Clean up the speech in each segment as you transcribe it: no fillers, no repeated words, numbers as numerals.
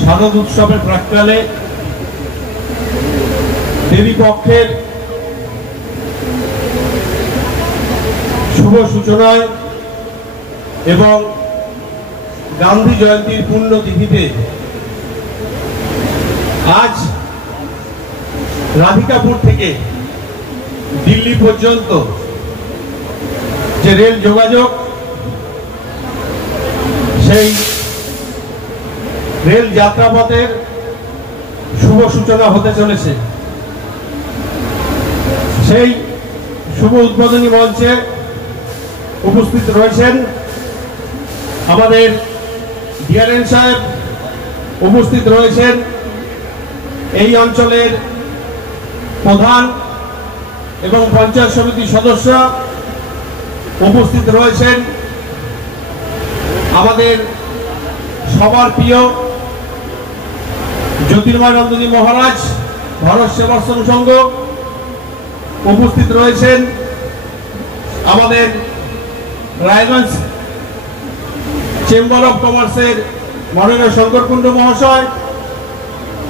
শারদ উৎসবের প্রাক্কালে দেবী পক্ষের শুভ সূচনায় এবং গান্ধী জয়ন্তীর পুণ্যতিথিতে আজ রাধিকাপুর থেকে দিল্লি পর্যন্ত যে রেল যোগাযোগ, সেই রেল যাত্রাপথের শুভ সূচনা হতে চলেছে। সেই শুভ উদ্বোধনী মঞ্চে উপস্থিত রয়েছেন আমাদের ডিআরএন সাহেব, উপস্থিত রয়েছেন এই অঞ্চলের প্রধান এবং পঞ্চায়েত সমিতির সদস্য, উপস্থিত রয়েছেন আমাদের সবার প্রিয় জ্যোতির্ময়ানন্দজি মহারাজ, ভারত সেবাশ্রম সংঘ, উপস্থিত রয়েছেন আমাদের রায়গঞ্জ চেম্বার অফ কমার্সের মাননীয় শঙ্কর কুণ্ডু মহাশয়,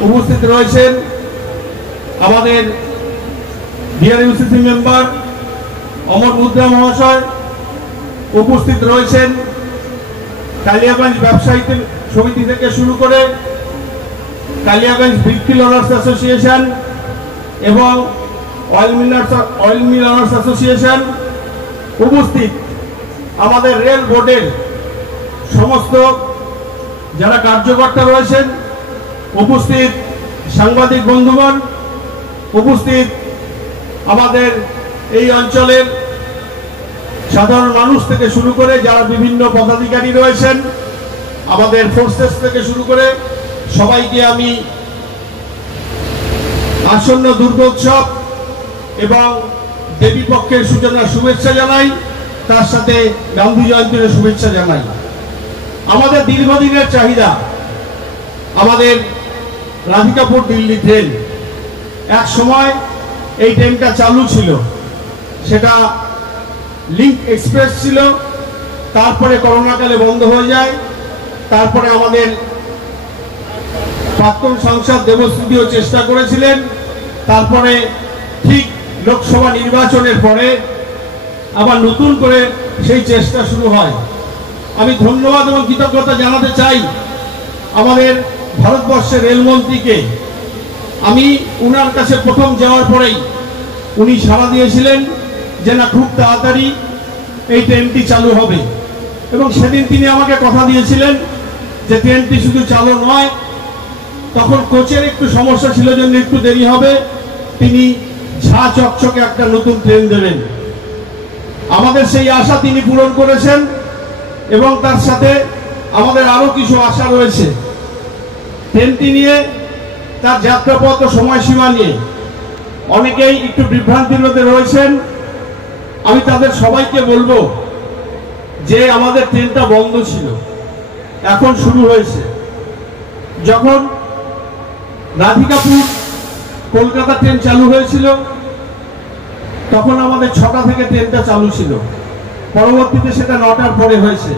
উপস্থিত রয়েছেন আমাদের ডিআরইউসিসি মেম্বার অমর মুদ্রা মহাশয়, উপস্থিত রয়েছেন কালিয়াগঞ্জ ব্যবসায়ী সমিতি থেকে শুরু করে কালিয়াগঞ্জ ব্রিকফিল অনার্স অ্যাসোসিয়েশন এবং অয়েল মিল অনার্স অ্যাসোসিয়েশন, উপস্থিত আমাদের রেল বোর্ডের সমস্ত যারা কার্যকর্তা রয়েছেন, উপস্থিত সাংবাদিক বন্ধুগণ, উপস্থিত আমাদের এই অঞ্চলের সাধারণ মানুষ থেকে শুরু করে যারা বিভিন্ন পদাধিকারী রয়েছেন, আমাদের ফোর্সেস থেকে শুরু করে সবাইকে আমি আসন্ন দুর্গোৎসব এবং দেবী পক্ষের সূচনার শুভেচ্ছা জানাই, তার সাথে গান্ধী জয়ন্তীর শুভেচ্ছা জানাই। আমাদের দীর্ঘদিনের চাহিদা আমাদের রাধিকাপুর দিল্লি ট্রেন, এক সময় এই ট্রেনটা চালু ছিল, সেটা লিঙ্ক এক্সপ্রেস ছিল, তারপরে করোনাকালে বন্ধ হয়ে যায়। তারপরে আমাদের প্রাক্তন সাংসদ দেবশ্রীও চেষ্টা করেছিলেন, তারপরে ঠিক লোকসভা নির্বাচনের পরে আবার নতুন করে সেই চেষ্টা শুরু হয়। আমি ধন্যবাদ এবং কৃতজ্ঞতা জানাতে চাই আমাদের ভারতবর্ষের রেলমন্ত্রীকে। আমি উনার কাছে প্রথম যাওয়ার পরেই উনি সাড়া দিয়েছিলেন যে না, খুব তাড়াতাড়ি এই ট্রেনটি চালু হবে, এবং সেদিন তিনি আমাকে কথা দিয়েছিলেন যে ট্রেনটি শুধু চালু নয়, তখন কোচের একটু সমস্যা ছিল জন্য একটু দেরি হবে, তিনি ঝা চকচকে একটা নতুন ট্রেন দেবেন। আমাদের সেই আশা তিনি পূরণ করেছেন এবং তার সাথে আমাদের আরো কিছু আশা রয়েছে। ট্রেনটি নিয়ে, তার যাত্রাপথ ও সময়সীমা নিয়ে অনেকেই একটু বিভ্রান্তির মধ্যে রয়েছেন। আমি তাদের সবাইকে বলবো যে আমাদের ট্রেনটা বন্ধ ছিল, এখন শুরু হয়েছে। যখন রাধিকাপুর কলকাতা ট্রেন চালু হয়েছিল তখন আমাদের 6টা থেকে ট্রেনটা চালু ছিল, পরবর্তীতে সেটা 9টার পরে হয়েছে।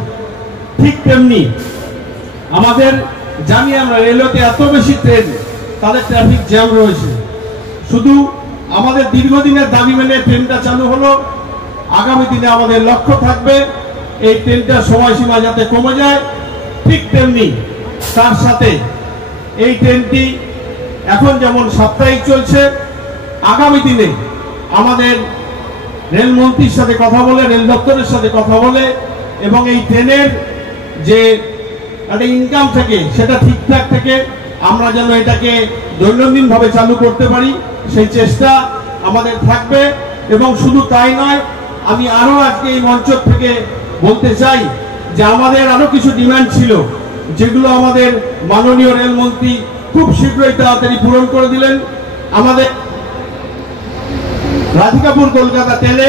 ঠিক তেমনি আমাদের জানি আমরা রেলওয়েতে এত বেশি ট্রেন, তাদের ট্রাফিক জ্যাম রয়েছে। শুধু আমাদের দীর্ঘদিনের দাবি মেনে ট্রেনটা চালু হলো, আগামী দিনে আমাদের লক্ষ্য থাকবে এই ট্রেনটার সময়সীমা যাতে কমে যায়। ঠিক তেমনি তার সাথে এই ট্রেনটি এখন যেমন সাপ্তাহিক চলছে, আগামী দিনে আমাদের রেলমন্ত্রীর সাথে কথা বলে, রেল দপ্তরের সাথে কথা বলে এবং এই ট্রেনের যে একটা ইনকাম থেকে সেটা ঠিকঠাক থেকে আমরা যেন এটাকে দৈনন্দিনভাবে চালু করতে পারি, সেই চেষ্টা আমাদের থাকবে। এবং শুধু তাই নয়, আমি আরো আজকে এই মঞ্চ থেকে বলতে চাই যে আমাদের আরো কিছু ডিমান্ড ছিল, যেগুলো আমাদের মাননীয় রেলমন্ত্রী খুব শীঘ্রই তাড়াতাড়ি পূরণ করে দিলেন। আমাদের রাধিকাপুর কলকাতা ট্রেনে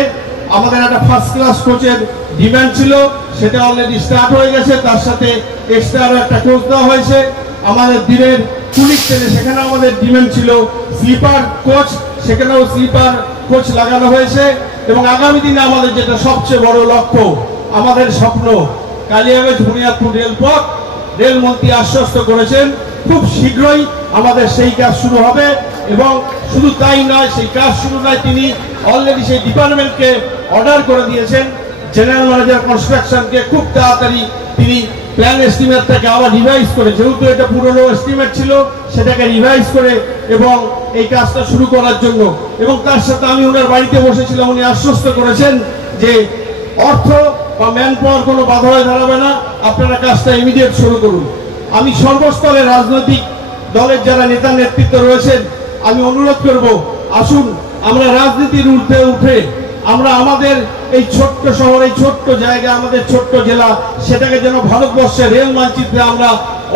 আমাদের একটা ফার্স্ট ক্লাস কোচের ডিমান্ড ছিল, সেটা অলরেডি স্টার্ট হয়ে গেছে, তার সাথে এক্সট্রা আরো একটা কোচ দেওয়া হয়েছে। আমাদের দিনের পুলিশ ট্রেনে সেখানে আমাদের ডিমান্ড ছিল স্লিপার কোচ, সেখানেও স্লিপার কোচ লাগানো হয়েছে। এবং আগামী দিনে আমাদের যেটা সবচেয়ে বড় লক্ষ্য, আমাদের স্বপ্ন কালিয়াগঞ্জ বুনিয়াদপুর রেলপথ রেলমন্ত্রী আশ্বস্ত করেছেন খুব শীঘ্রই আমাদের সেই কাজ শুরু হবে। এবং শুধু তাই নয়, সেই কাজ শুরু নয়, তিনি অলরেডি সেই ডিপার্টমেন্টকে অর্ডার করে দিয়েছেন, জেনারেল ম্যানেজার কনস্ট্রাকশনকে খুব তাড়াতাড়ি তিনি প্ল্যান এস্টিমেটটাকে আবার রিভাইজ করে, যেহেতু এটা পুরনো এস্টিমেট ছিল সেটাকে রিভাইজ করে এবং এই কাজটা শুরু করার জন্য। এবং তার সাথে আমি ওনার বাড়িতে বসেছিলাম, উনি আশ্বস্ত করেছেন যে অর্থ বা ম্যান পাওয়ার কোনো বাধা হয়ে দাঁড়াবে না, আপনারা কাজটা ইমিডিয়েট শুরু করুন। আমি সর্বস্তরের রাজনৈতিক দলের যারা নেতা নেতৃত্ব রয়েছেন আমি অনুরোধ করব, আসুন আমরা রাজনীতির ঊর্ধ্বে উঠে আমরা আমাদের এই ছোট্ট শহর, এই ছোট্ট জায়গা, আমাদের ছোট্ট জেলা, সেটাকে যেন ভারতবর্ষের রেল মানচিত্রে আমরা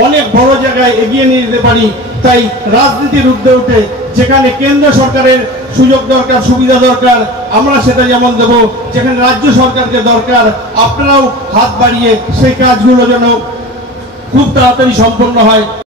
অনেক বড় জায়গায় এগিয়ে নিয়ে যেতে পারি। তাই রাজনীতির ঊর্ধ্বে উঠে যেখানে কেন্দ্র সরকারের সুযোগ দরকার, সুবিধা দরকার, আমরা সেটা যেমন দেব, যেখানে রাজ্য সরকারকে দরকার আপনারাও হাত বাড়িয়ে সেই কাজগুলো যেন খুব তাড়াতাড়ি সম্পন্ন হয়।